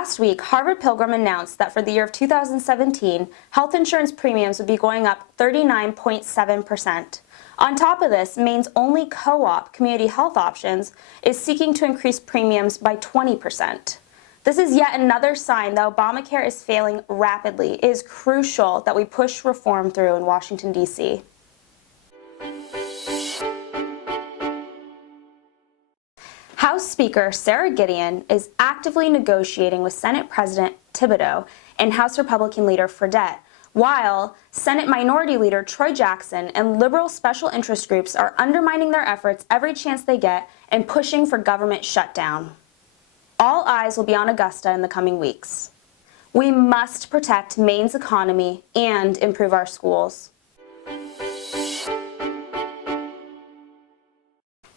Last week, Harvard Pilgrim announced that for the year of 2017, health insurance premiums would be going up 39.7%. On top of this, Maine's only co-op, Community Health Options, is seeking to increase premiums by 20%. This is yet another sign that Obamacare is failing rapidly. It is crucial that we push reform through in Washington, D.C. House Speaker Sarah Gideon is actively negotiating with Senate President Thibodeau and House Republican Leader Fredette, while Senate Minority Leader Troy Jackson and liberal special interest groups are undermining their efforts every chance they get and pushing for government shutdown. All eyes will be on Augusta in the coming weeks. We must protect Maine's economy and improve our schools.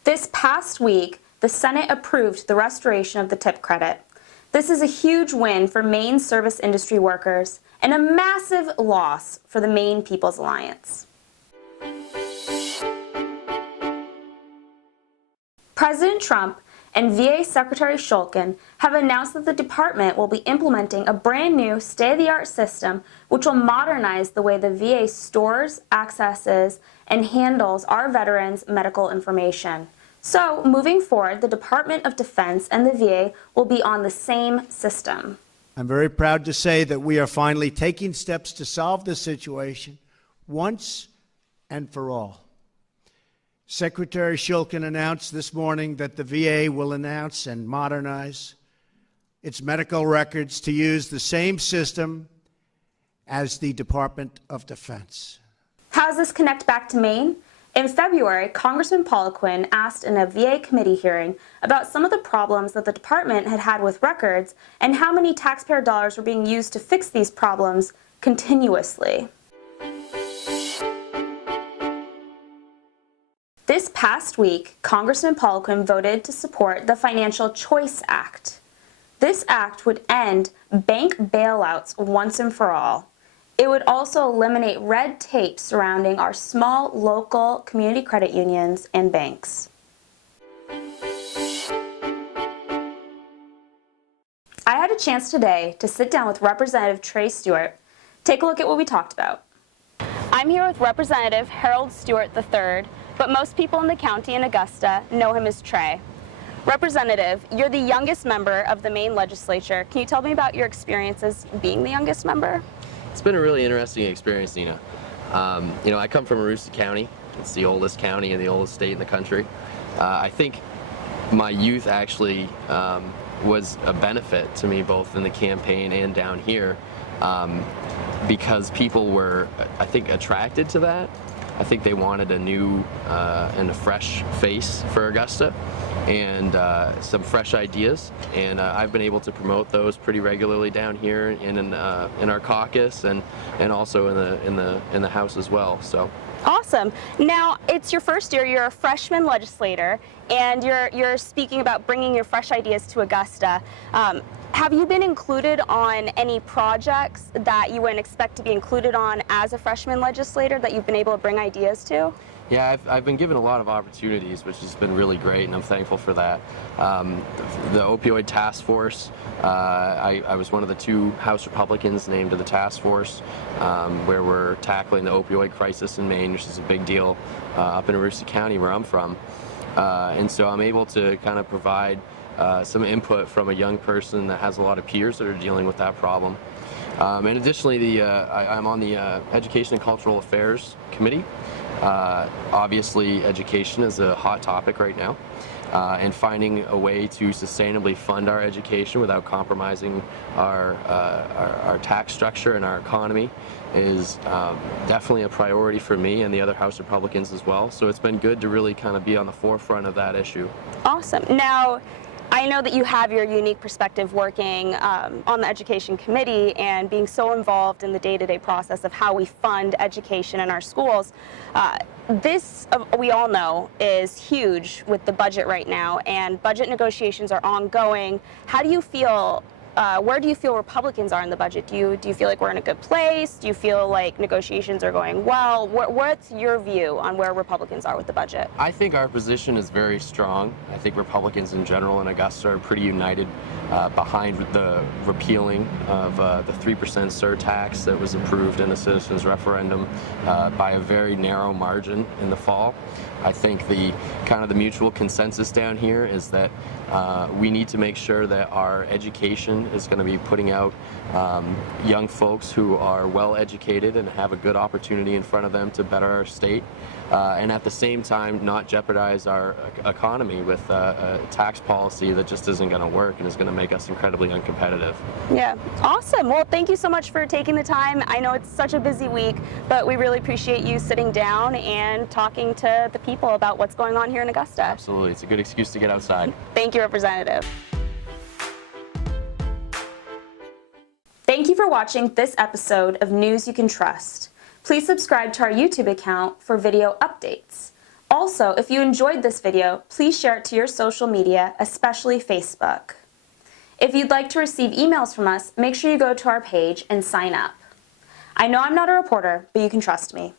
This past week, the Senate approved the restoration of the tip credit. This is a huge win for Maine service industry workers and a massive loss for the Maine People's Alliance. President Trump and VA Secretary Shulkin have announced that the department will be implementing a brand new state-of-the-art system which will modernize the way the VA stores, accesses, and handles our veterans' medical information. So, moving forward, the Department of Defense and the VA will be on the same system. I'm very proud to say that we are finally taking steps to solve this situation once and for all. Secretary Shulkin announced this morning that the VA will announce and modernize its medical records to use the same system as the Department of Defense. How does this connect back to Maine? In February, Congressman Poliquin asked in a VA committee hearing about some of the problems that the department had had with records and how many taxpayer dollars were being used to fix these problems continuously. This past week, Congressman Poliquin voted to support the Financial Choice Act. This act would end bank bailouts once and for all. It would also eliminate red tape surrounding our small local community credit unions and banks. I had a chance today to sit down with Representative Trey Stewart. Take a look at what we talked about. I'm here with Representative Harold Stewart III, but most people in the county in Augusta know him as Trey. Representative, you're the youngest member of the Maine legislature. Can you tell me about your experiences being the youngest member? It's been a really interesting experience, Nina. I come from Aroostook County. It's the oldest county and the oldest state in the country. I think my youth actually was a benefit to me both in the campaign and down here because people were, I think, attracted to that. I think they wanted a new and a fresh face for Augusta and some fresh ideas, and I've been able to promote those pretty regularly down here and in our caucus and also in the House as well. So. Awesome. Now, it's your first year, you're a freshman legislator, and you're speaking about bringing your fresh ideas to Augusta. Have you been included on any projects that you wouldn't expect to be included on as a freshman legislator that you've been able to bring ideas to? Yeah, I've been given a lot of opportunities, which has been really great, and I'm thankful for that. The opioid task force, I was one of the 2 House Republicans named to the task force, where we're tackling the opioid crisis in Maine, which is a big deal up in Aroostook County where I'm from. And so I'm able to kind of provide some input from a young person that has a lot of peers that are dealing with that problem. And additionally, I'm on the Education and Cultural Affairs Committee. Obviously, education is a hot topic right now, and finding a way to sustainably fund our education without compromising our tax structure and our economy is definitely a priority for me and the other House Republicans as well. So it's been good to really kind of be on the forefront of that issue. Awesome. Now, I know that you have your unique perspective working on the Education Committee and being so involved in the day-to-day process of how we fund education in our schools. This, we all know, is huge with the budget right now, and budget negotiations are ongoing. How do you feel where do you feel Republicans are in the budget? Do you feel like we're in a good place? Do you feel like negotiations are going well? What's your view on where Republicans are with the budget? I think our position is very strong. I think Republicans in general in Augusta are pretty united behind the repealing of the 3% surtax that was approved in the citizens referendum by a very narrow margin in the fall. I think the mutual consensus down here is that we need to make sure that our education is going to be putting out young folks who are well educated and have a good opportunity in front of them to better our state, and at the same time not jeopardize our economy with a tax policy that just isn't going to work and is going to make us incredibly uncompetitive. Yeah, awesome. Well, thank you so much for taking the time. I know it's such a busy week, but we really appreciate you sitting down and talking to the people about what's going on here in Augusta. Absolutely. It's a good excuse to get outside. Thank you, Representative. Thank you for watching this episode of News You Can Trust. Please subscribe to our YouTube account for video updates. Also, if you enjoyed this video, please share it to your social media, especially Facebook. If you'd like to receive emails from us, make sure you go to our page and sign up. I know I'm not a reporter, but you can trust me.